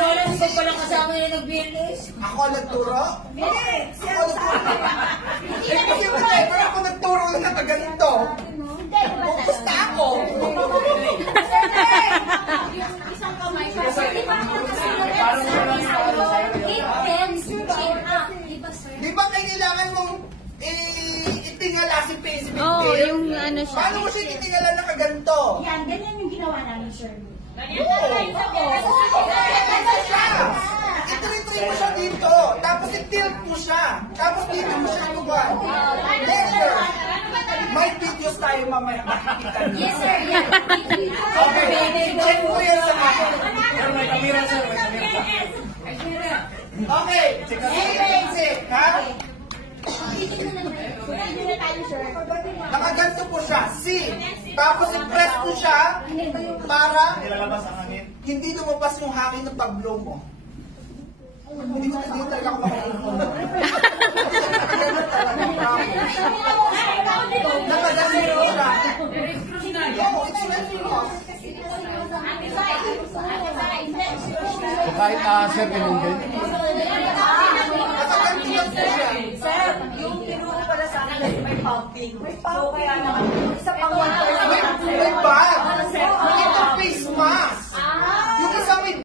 ko alam, ikaw pala kasama yung nag-BLS. Ako nagturo? Hindi, siya Ako nagturo. Eh, kasi whenever ako nagturo na nakaganito, kumusta ako? isang kamay siya. Di ba Di ba kailangan mong itingala si Pace Oo, yung ano siya. Paano mo siya itingala na kaganto? Yan, ganyan yung ginawa namin, Shirley. Itry mo siya dito, tapos i-tilt mo siya, tapos dito mo siya inuwan. Later, may videos tayo mamaya, makikita niyo. Yes, sir. Yan. Okay, check mo yan sa mga. May kamera, sir. May kamera. Okay, check, ha? Nakaganto po siya, C. Tapos i-press mo siya para Nilalabas ang hangin. hindi lumabas yung hangin ng pag-blow mo. Hindi talaga ako makakuha. Nakaganto po siya. Oo, it's not So kahit sir, ganun din. nakaganto lang po siya. Sir, yung tinuro pala sa akin kasi may pumping. So, kaya naman, isa pang 1%. May bag! Ito face mask!